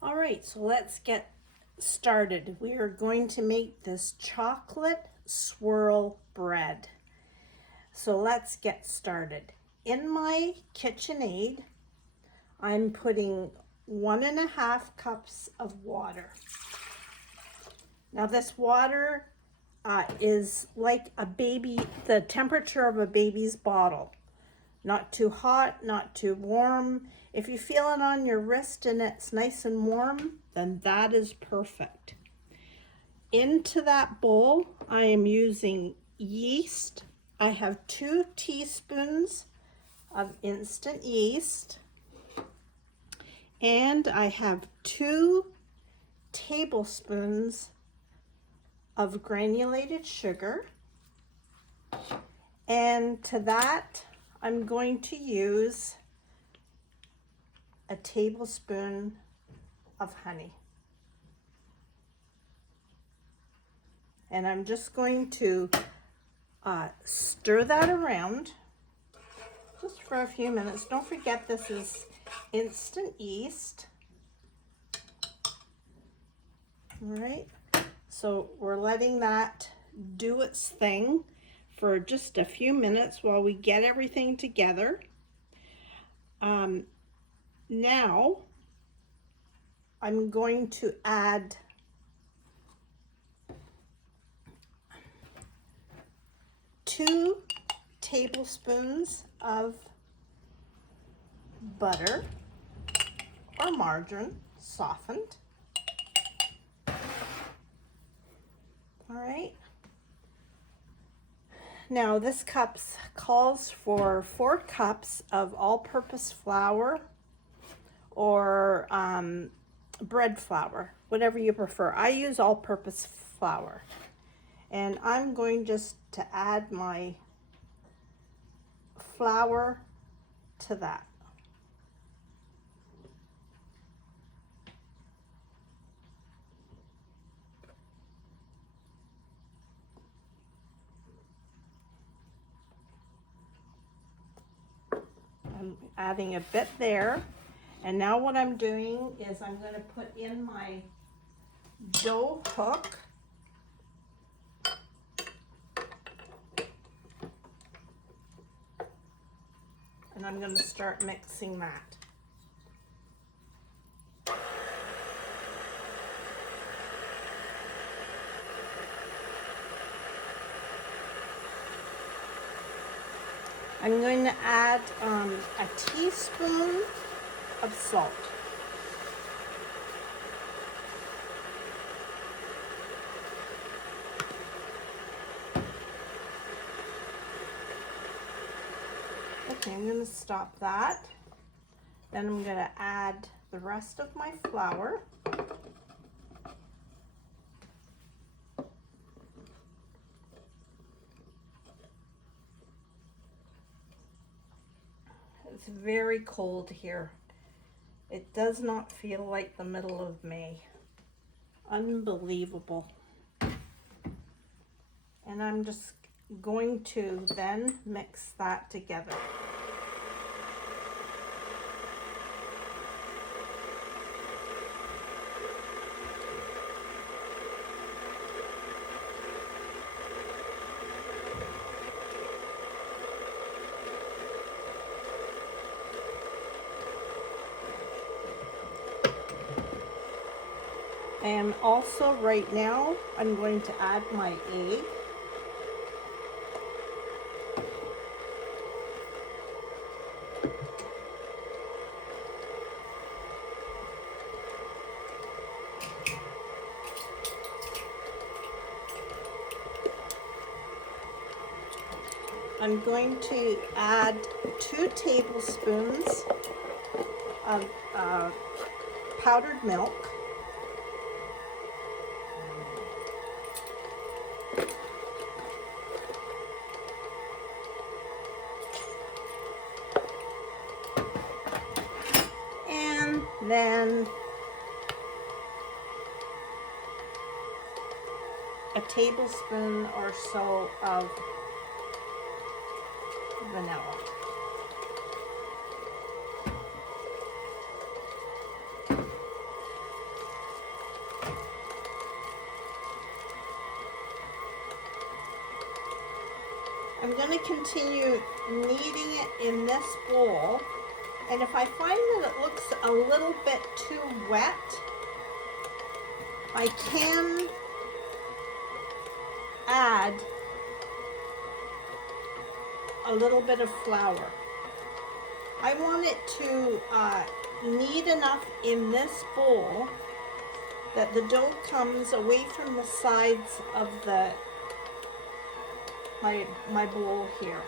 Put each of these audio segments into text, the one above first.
All right, so let's get started. We are going to make this chocolate swirl bread. So let's get started. In my KitchenAid, I'm putting 1.5 cups of water. Now this water is like a baby, the temperature of a baby's bottle. Not too hot, not too warm. If you feel it on your wrist and it's nice and warm, then that is perfect. Into that bowl, I am using yeast. I have 2 teaspoons of instant yeast, and I have 2 tablespoons of granulated sugar, and to that I'm going to use a tablespoon of honey. And I'm just going to stir that around just for a few minutes. Don't forget this is instant yeast. All right, so we're letting that do its thing for just a few minutes while we get everything together. Now I'm going to add two tablespoons of butter or margarine, softened. All right. Now this cup calls for 4 cups of all-purpose flour or bread flour, whatever you prefer. I use all-purpose flour. And I'm going just to add my flour to that. I'm adding a bit there. And now what I'm doing is I'm going to put in my dough hook. And I'm going to start mixing that. I'm going to add a teaspoon of salt. Okay, I'm going to stop that. Then I'm going to add the rest of my flour. It's very cold here. It does not feel like the middle of May. Unbelievable. And I'm just going to then mix that together. And also right now, I'm going to add my egg. I'm going to add 2 tablespoons of powdered milk. And then a tablespoon or so of vanilla. going to continue kneading it in this bowl. And if I find that it looks a little bit too wet, I can add a little bit of flour. I want it to knead enough in this bowl that the dough comes away from the sides of my bowl here.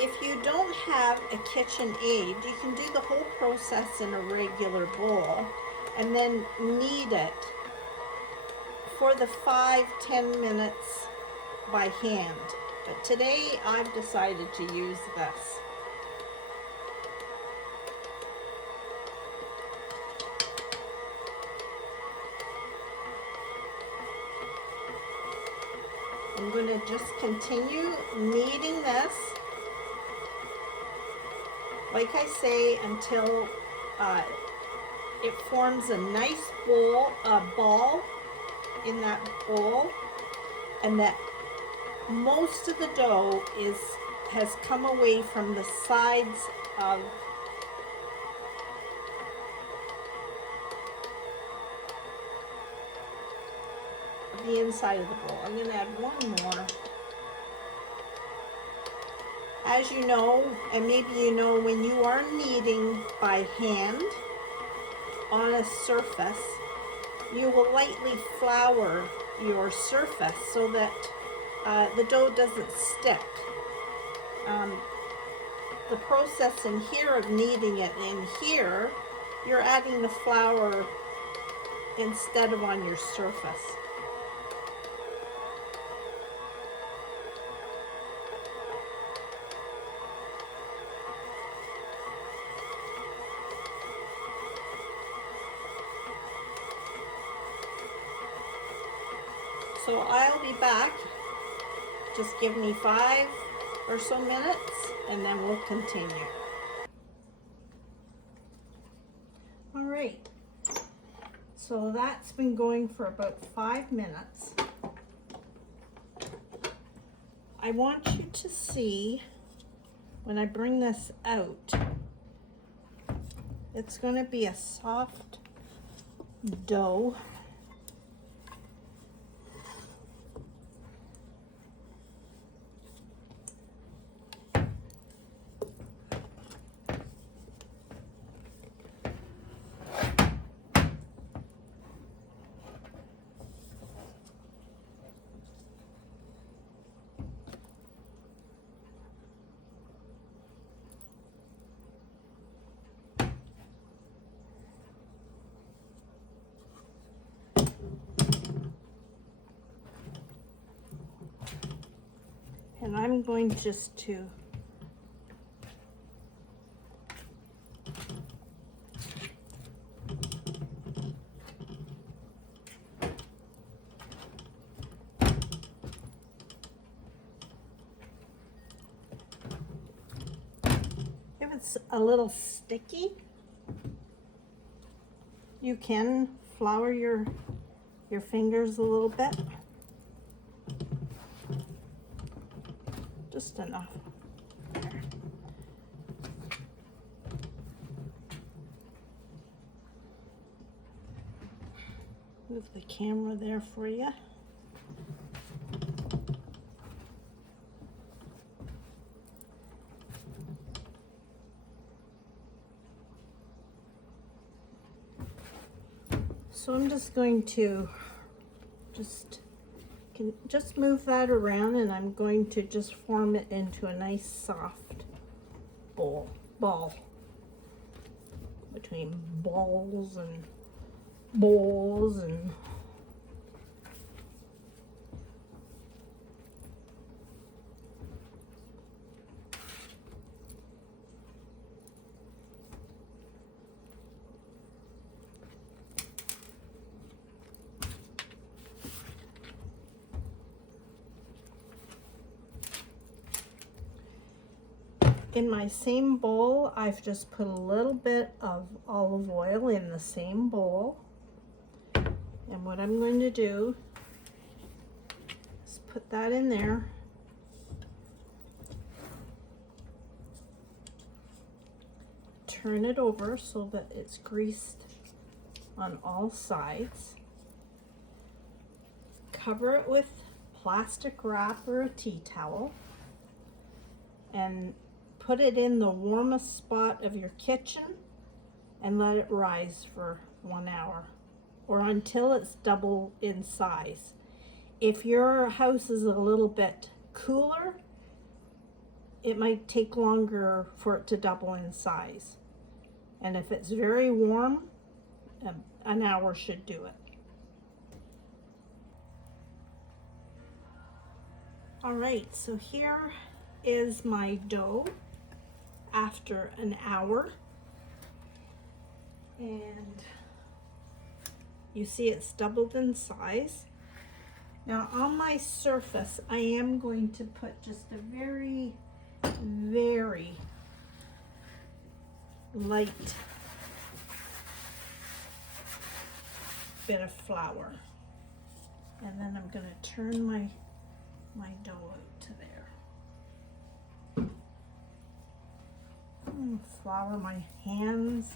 If you don't have a KitchenAid, you can do the whole process in a regular bowl and then knead it for the 5-10 minutes by hand. But today I've decided to use this. I'm going to just continue kneading this, like I say, until it forms a nice ball in that bowl, and that most of the dough has come away from the sides of the inside of the bowl. I'm going to add one more. As you know, and maybe you know, when you are kneading by hand on a surface, you will lightly flour your surface so that the dough doesn't stick. The process in here of kneading it in here, you're adding the flour instead of on your surface. So I'll be back. Just give me 5 or so minutes and then we'll continue. All right, so that's been going for about 5 minutes. I want you to see when I bring this out, it's going to be a soft dough. And I'm going just to if it's a little sticky, you can flour your fingers a little bit. Just enough. There. Move the camera there for you. So I'm just going to just move that around, and I'm going to just form it into a nice soft ball between balls and bowls and in my same bowl, I've just put a little bit of olive oil in the same bowl. And And what I'm going to do is put that in there. Turn it over so that it's greased on all sides. Cover it with plastic wrap or a tea towel and put it in the warmest spot of your kitchen and let it rise for 1 hour or until it's double in size. If your house is a little bit cooler, it might take longer for it to double in size. And if it's very warm, an hour should do it. All right, so here is my dough after an hour. And you see it's doubled in size. Now on my surface, I am going to put just a very, very light bit of flour. And then I'm going to turn my dough out to there. Flour my hands,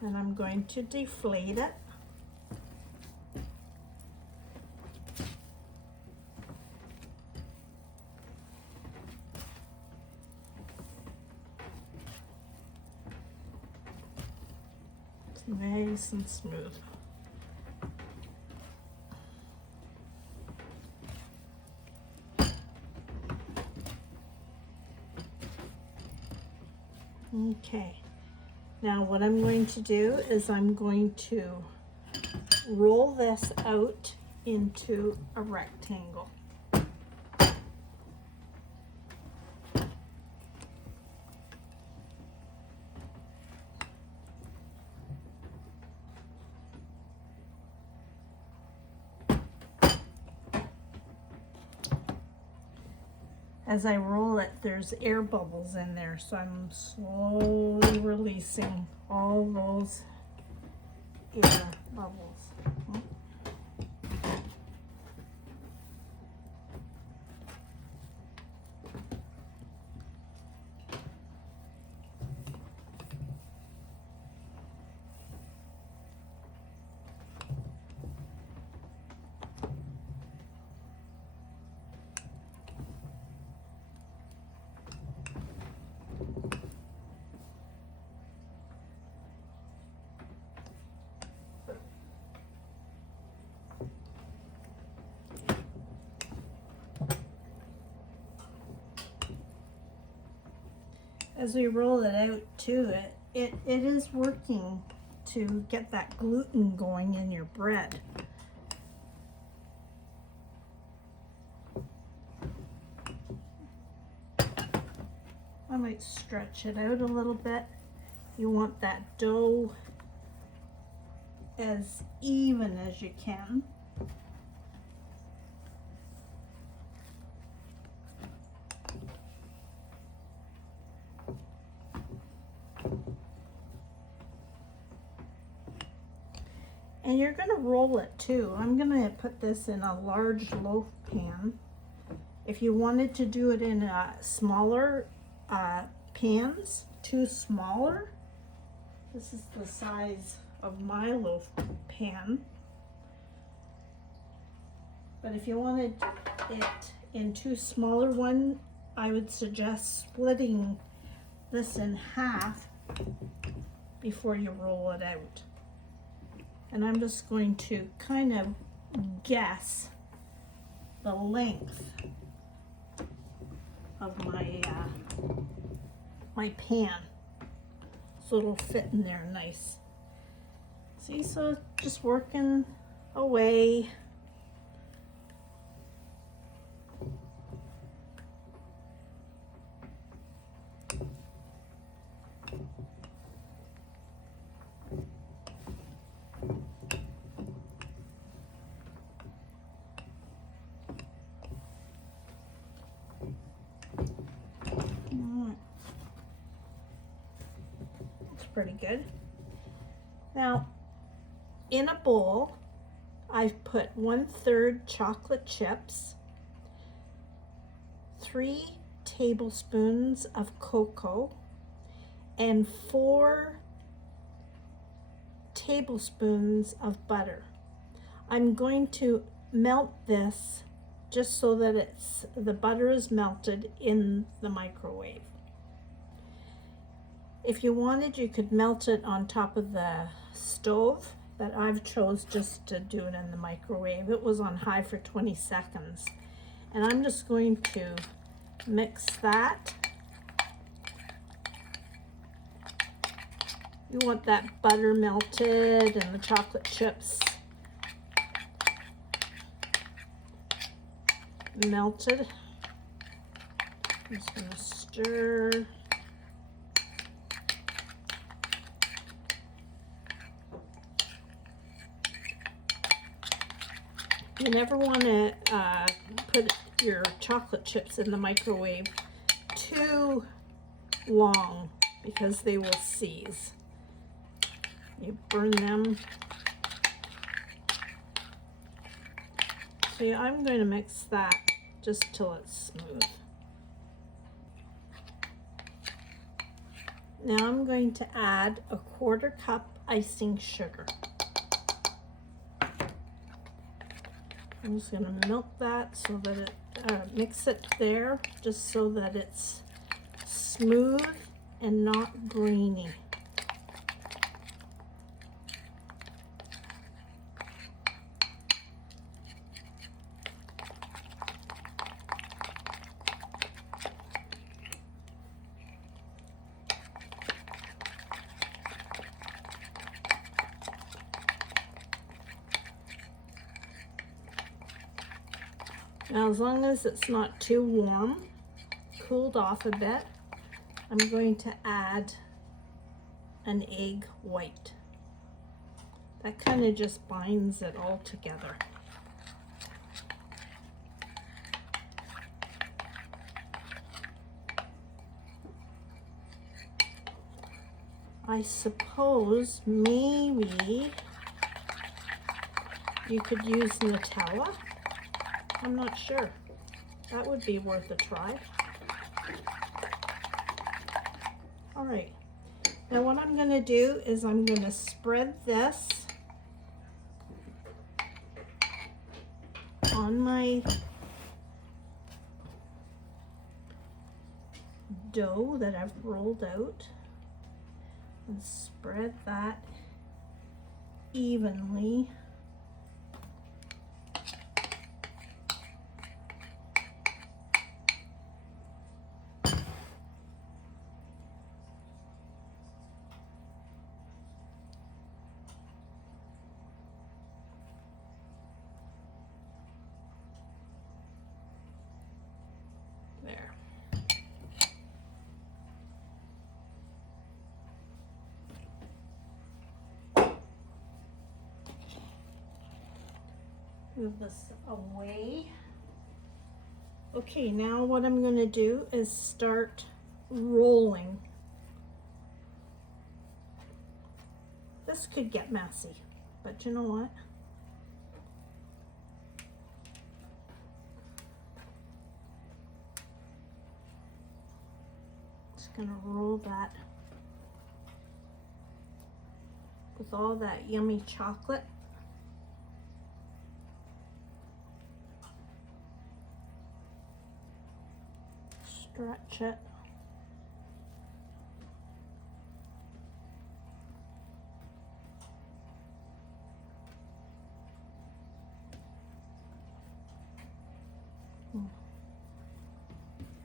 and I'm going to deflate it. It's nice and smooth. Okay, now what I'm going to do is I'm going to roll this out into a rectangle. As I roll it, there's air bubbles in there, so I'm slowly releasing all those air bubbles. As we roll it out too, it is working to get that gluten going in your bread. I might stretch it out a little bit. You want that dough as even as you can. And you're going to roll it too. I'm going to put this in a large loaf pan. If you wanted to do it in smaller pans, two smaller, this is the size of my loaf pan. But if you wanted it in two smaller ones, I would suggest splitting this in half before you roll it out. And I'm just going to kind of guess the length of my pan so it'll fit in there nice. See, so just working away. Pretty good. Now, in a bowl, I've put 1/3 chocolate chips, 3 tablespoons of cocoa, and 4 tablespoons of butter. I'm going to melt this just so that the butter is melted in the microwave. If you wanted, you could melt it on top of the stove, but I've chose just to do it in the microwave. It was on high for 20 seconds. And I'm just going to mix that. You want that butter melted and the chocolate chips melted. I'm just going to stir. You never want to put your chocolate chips in the microwave too long because they will seize. You burn them. So I'm going to mix that just till it's smooth. Now I'm going to add a 1/4 cup icing sugar. I'm just going to melt that so that it, mix it there, just so that it's smooth and not grainy. Now, as long as it's not too warm, cooled off a bit, I'm going to add an egg white. That kind of just binds it all together. I suppose maybe you could use Nutella. I'm not sure. That would be worth a try. All right. Now what I'm going to do is I'm going to spread this on my dough that I've rolled out and spread that evenly. There. Move this away. Okay, now what I'm going to do is start rolling. This could get messy, but you know what? Just going to roll that with all that yummy chocolate. Stretch it.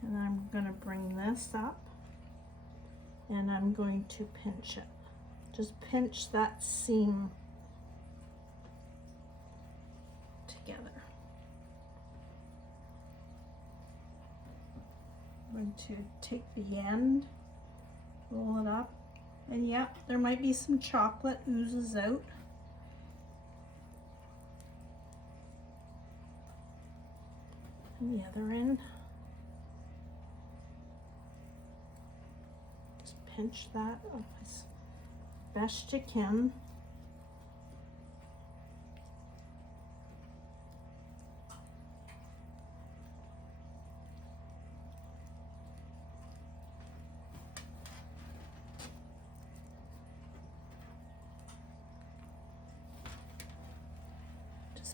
And I'm going to bring this up and I'm going to pinch it. Just pinch that seam together. I'm going to take the end, roll it up, and yeah, there might be some chocolate oozes out. And the other end. Just pinch that up as best you can.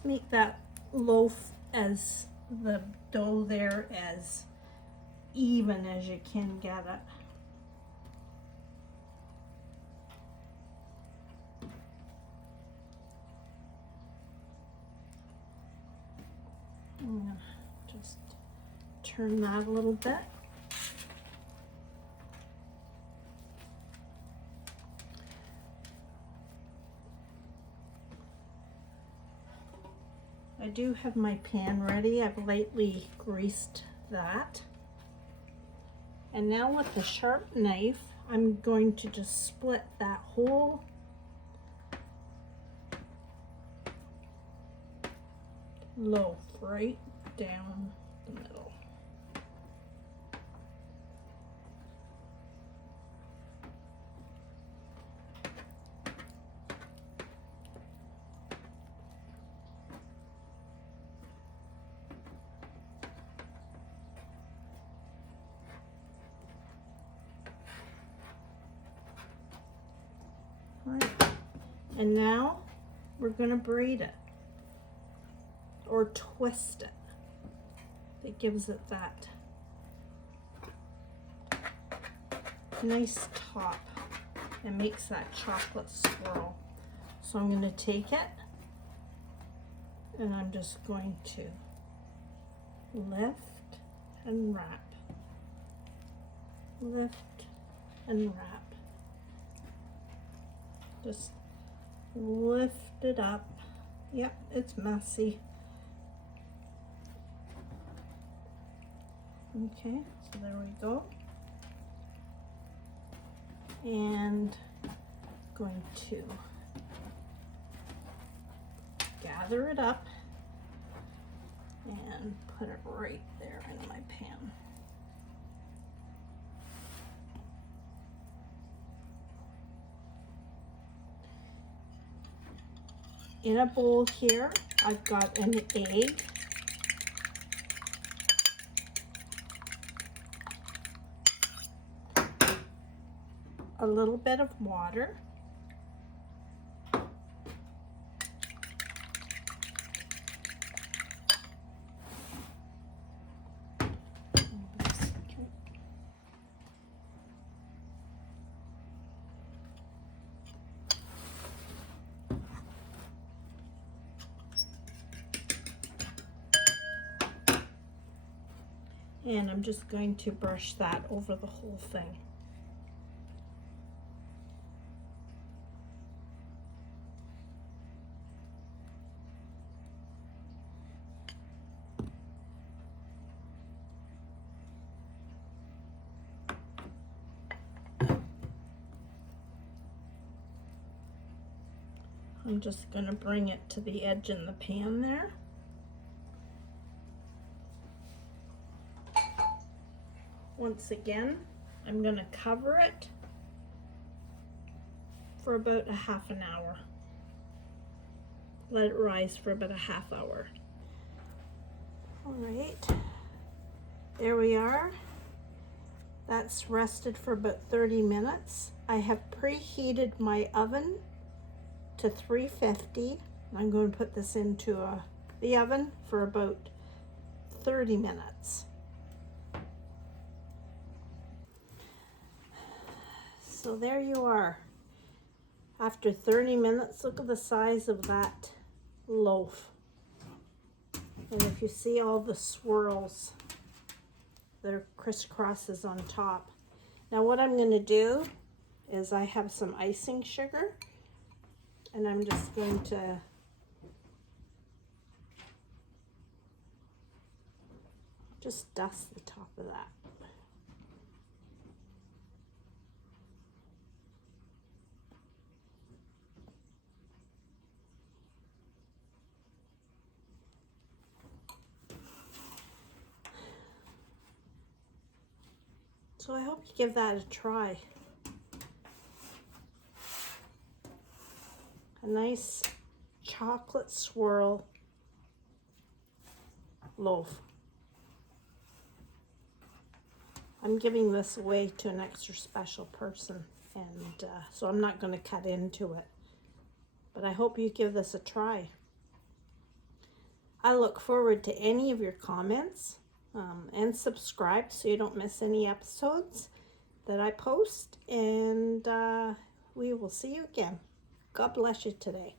Just make that loaf as the dough there as even as you can get it. I'm gonna just turn that a little bit. I do have my pan ready. I've lightly greased that. And now with the sharp knife, I'm going to just split that whole loaf right down the middle. Right. And now we're going to braid it or twist it. It gives it that nice top and makes that chocolate swirl. So I'm going to take it and I'm just going to lift and wrap, lift and wrap. Just lift it up. Yep, it's messy. Okay, so there we go. And going to gather it up and put it right there in my pan. In a bowl here, I've got an egg, a little bit of water, and I'm just going to brush that over the whole thing. I'm just going to bring it to the edge in the pan there. Once again, I'm going to cover it for about a half an hour. Let it rise for about a half hour. All right, there we are. That's rested for about 30 minutes. I have preheated my oven to 350. I'm going to put this into the oven for about 30 minutes. So there you are. After 30 minutes, look at the size of that loaf. And if you see all the swirls, they're crisscrosses on top. Now what I'm going to do is I have some icing sugar, and I'm just going to just dust the top of that. So I hope you give that a try. A nice chocolate swirl loaf. I'm giving this away to an extra special person, and so I'm not going to cut into it. But I hope you give this a try. I look forward to any of your comments, and subscribe so you don't miss any episodes that I post. And we will see you again. God bless you today.